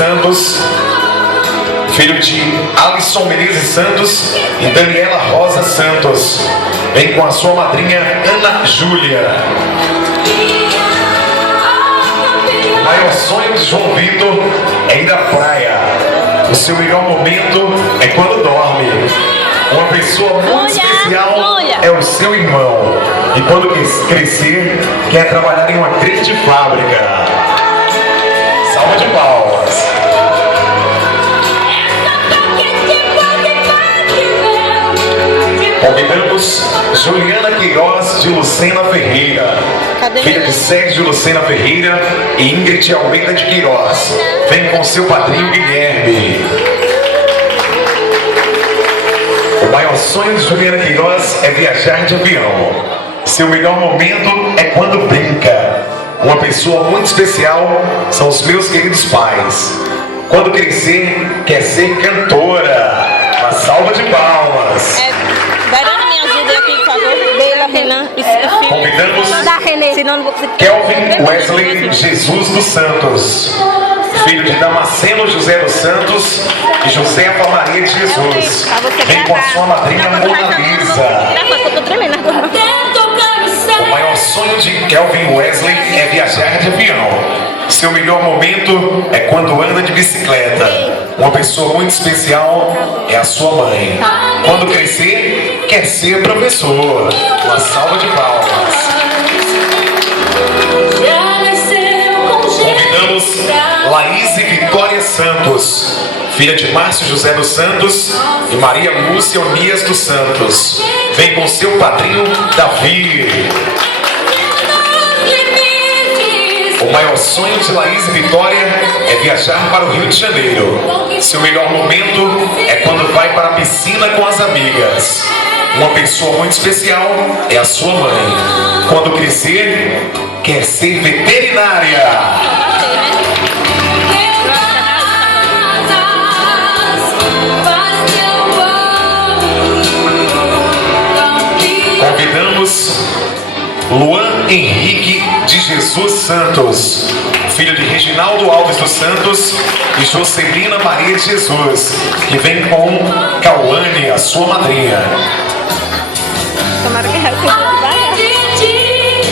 Santos, filho de Alisson Menezes Santos e Daniela Rosa Santos. Vem com a sua madrinha Ana Júlia. O maior sonho de João Vitor é ir à praia. O seu melhor momento é quando dorme. Uma pessoa muito especial é o seu irmão. E quando crescer, quer trabalhar em uma grande fábrica. Salva de palmas. Convidamos Juliana Queiroz de Lucena Ferreira, filha de Sérgio Lucena Ferreira e Ingrid Almeida de Queiroz. Vem com seu padrinho Guilherme. O maior sonho de Juliana Queiroz é viajar de avião. Seu melhor momento é quando brinca. Uma pessoa muito especial são os meus queridos pais. Quando crescer, quer ser cantora. Uma salva de palmas. Verana, me ajuda aqui, por favor. Bela, Renan. Convidamos Kelvin Wesley Jesus dos Santos, filho de Damasceno José dos Santos e Josefa Maria de Jesus. Vem com a sua madrinha Mona Lisa. O maior sonho de Kelvin Wesley é viajar de avião. Seu melhor momento é quando anda de bicicleta. Uma pessoa muito especial é a sua mãe. Quando crescer, quer ser professor. Uma salva de palmas. Convidamos Laís e Vitória Santos, filha de Márcio José dos Santos e Maria Lúcia Unias dos Santos. Vem com seu padrinho Davi. O maior sonho de Laís e Vitória é viajar para o Rio de Janeiro. Seu melhor momento é quando vai para a piscina com as amigas. Uma pessoa muito especial é a sua mãe. Quando crescer, quer ser veterinária. Convidamos Luan Henrique de Jesus Santos, filho de Reginaldo Alves dos Santos e Jocelina Maria de Jesus, que vem com Cauane, a sua madrinha. Tomara que